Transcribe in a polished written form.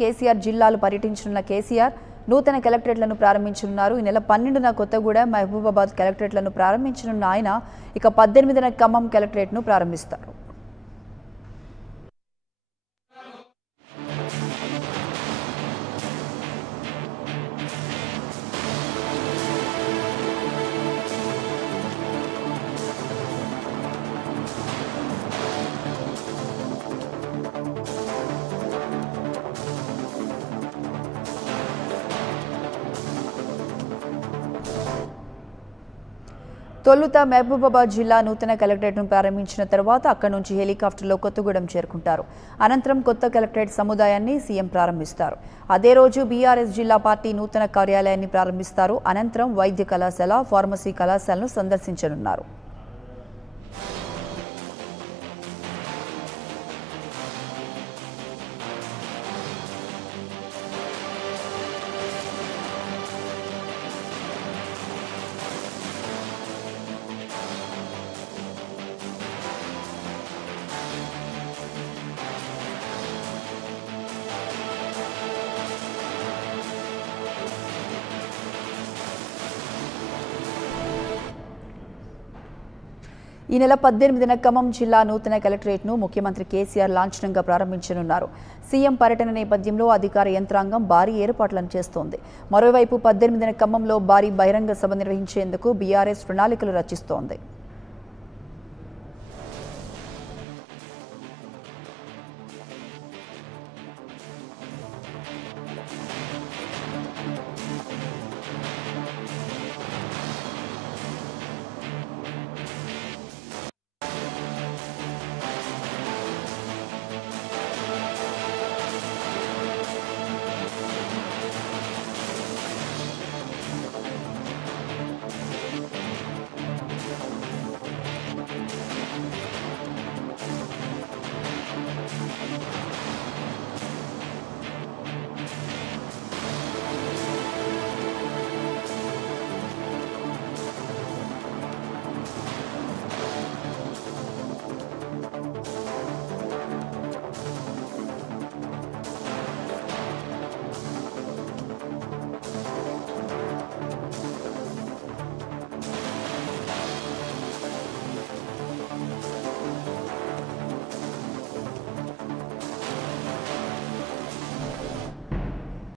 కేసీఆర్ జిల్లాలు పర్యటించనున్న కేసీఆర్ నూతన కలెక్టరేట్లను ప్రారంభించనున్నారు. ఈ నెల 12న కొత్తగూడెం, మహబూబాబాద్ కలెక్టరేట్లను ప్రారంభించనున్న ఆయన ఇక 18న ఖమ్మం కలెక్టరేట్ను ప్రారంభిస్తారు. తొలుత మహబూబాబాద్ జిల్లా నూతన కలెక్టరేట్ను ప్రారంభించిన తర్వాత అక్కడి నుంచి హెలికాప్టర్లో కొత్తగూడెం చేరుకుంటారు. అనంతరం కొత్త కలెక్టరేట్ సముదాయాన్ని సీఎం ప్రారంభిస్తారు. అదే రోజు బీఆర్ఎస్ జిల్లా పార్టీ నూతన కార్యాలయాన్ని ప్రారంభిస్తారు. అనంతరం వైద్య కళాశాల, ఫార్మసీ కళాశాలను సందర్శించనున్నారు. ఈ నెల 18న ఖమ్మం జిల్లా నూతన కలెక్టరేట్ను ముఖ్యమంత్రి కేసీఆర్ లాంఛనంగా ప్రారంభించనున్నారు. సీఎం పర్యటన నేపథ్యంలో అధికార యంత్రాంగం భారీ ఏర్పాట్లను చేస్తోంది. మరోవైపు 18న ఖమ్మంలో భారీ బహిరంగ సభ నిర్వహించేందుకు బీఆర్ఎస్ ప్రణాళికలు రచిస్తోంది.